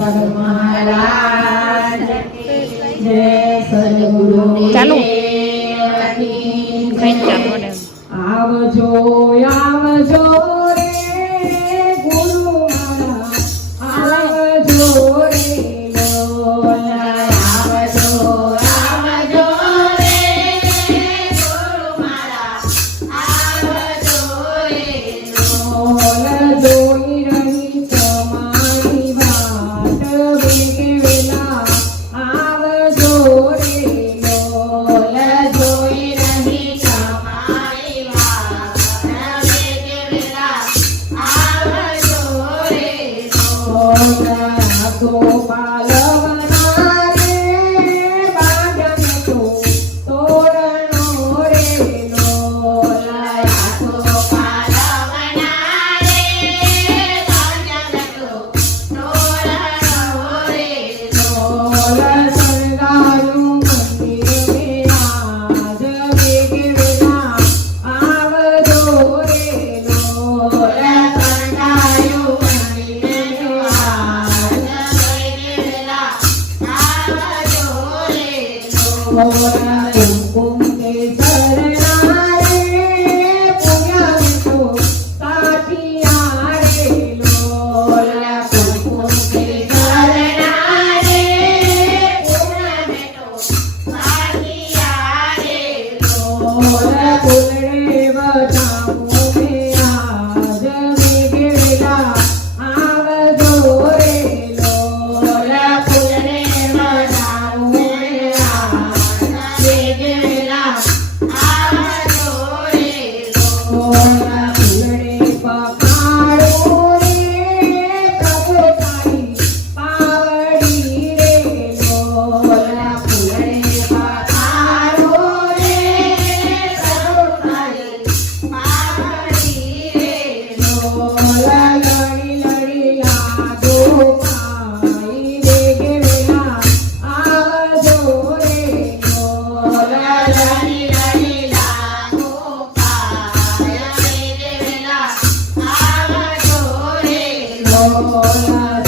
ભગત મહારાજ જય સદગુરુ ચાલુ આવજો આવજો રે ગુરુ મારા આવજો રે લોલા આવજો આવજો રે ગુરુ મારા આવજો રે લોલા જોઈ રહી તમારી વાત વેગે વેલા આવજો રે લોલા જોઈ રહી તમારી વાત વેગે વેલા આવજો રે લોલા ગોપાલ વનારે બાજન તો તોરણો રે લોલા ગોપાલ વનારે બાજન તો તોરણો રે લોલા સરગાયું મંદિર મેરાજ વેગે વેલા આવજો રે લોલા સરગાયું મંદિર મેરાજ વેગે વેલા આવજો રે લોલા કુમકુમ કેસરના રે પુણ્ય તો સાચિયા રે લોલા કુમકુમ કેસરના રે પુણ્ય તો સાચિયા રે લોલા કુલડે બતાવું મે આજ વેગે વેલા આવજો રે લોલા કુલડે બતાવું મે આજ વેગે વેલા આવજો રે લોલા કુલડે પખાડું રે પ્રભુ તારી પાવડી રે લોલા કુલડે પખાડું રે પ્રભુ તારી પાવડી રે લોલા લડી લડી લાગો પાઈ વેગે વેલા આવજો રે લોલા લડી લડી લાગો પાઈ વેગે વેલા આવજો રે લોલા